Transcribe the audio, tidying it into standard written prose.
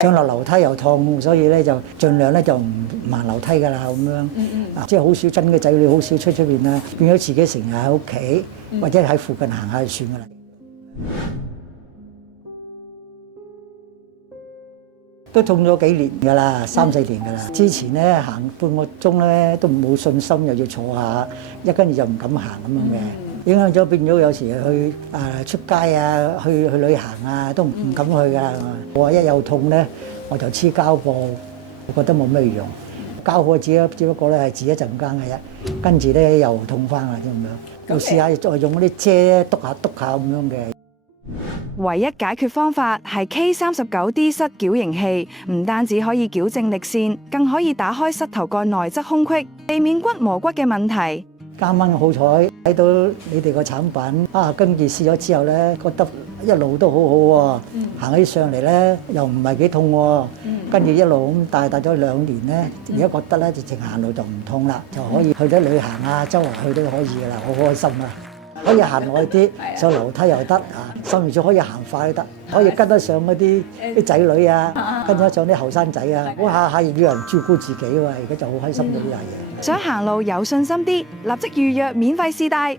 上落樓梯又痛，所以咧就盡量咧就唔行樓梯㗎啦咁樣。即係好少真嘅仔女好少出邊啦，變咗自己成日喺屋企或者喺附近行下就算㗎啦。都痛咗幾年㗎啦，3、4年㗎啦。之前咧行半個鐘咧都冇信心，又要坐下，跟住就唔敢行咁樣嘅。影響咗變咗有時去出街啊，去旅行啊，都唔敢去㗎。我一有痛咧，我就黐膠布，我覺得冇咩用。膠布只不過咧係止一陣間嘅啫，跟住咧又痛翻啦咁樣。又試下再用嗰啲遮篤下咁樣嘅。唯一解決方法係 K39D 膝矯形器，唔單止可以矯正力線，更可以打開膝頭蓋內側空隙，避免骨磨骨嘅問題。啱啱好彩睇到你哋個產品跟住試咗之後咧，覺得一路都好好喎，行起上嚟咧又唔係幾痛喎，跟住一路咁戴咗2年咧，而家覺得咧直情行路就唔痛啦，就可以去得旅行啊，周圍去都可以噶啦，好開心啊！可以行耐啲，上樓梯又得甚至可以行快都得，可以跟得上嗰啲仔女啊，跟得上啲後生仔啊，好下下要有人照顧自己喎，而家就好開心到呢樣嘢。想行路有信心啲，立即預約免費試戴。